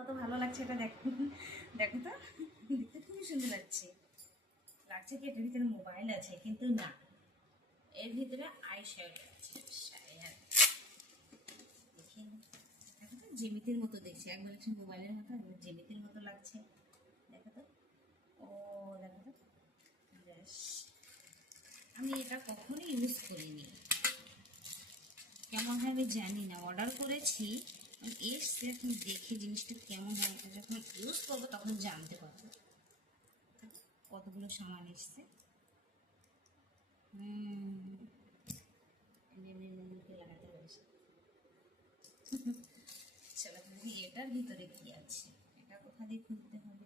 কত ভালো লাগছে এটা দেখো। দেখো তো, দেখতে খুবই সুন্দর লাগছে। লাগছে কি এটার ভিতরে মোবাইল আছে, কিন্তু না, এর ভিতরে আই শ্যাডো আছে। দেখি, দেখো তো জিমিতির মতো দেখছে, একবার হচ্ছে মোবাইলের মতো, একবার জিমিতির মতো লাগছে। দেখো তো, ও দেখো তো, বেশ। আমি এটা কখনো ইউজ করিনি, কেমন হয় আমি জানি না। অর্ডার করেছি, এসছে, এখন দেখি জিনিসটা কেমন হয়। এটা যখন ইউজ করবো তখন জানতে পারবো। কতগুলো সামান এসছে। লাগাতে পারছি। চলো দেখি এটার ভিতরে কি আছে, এটা কোথা দিয়ে খুলতে হবে।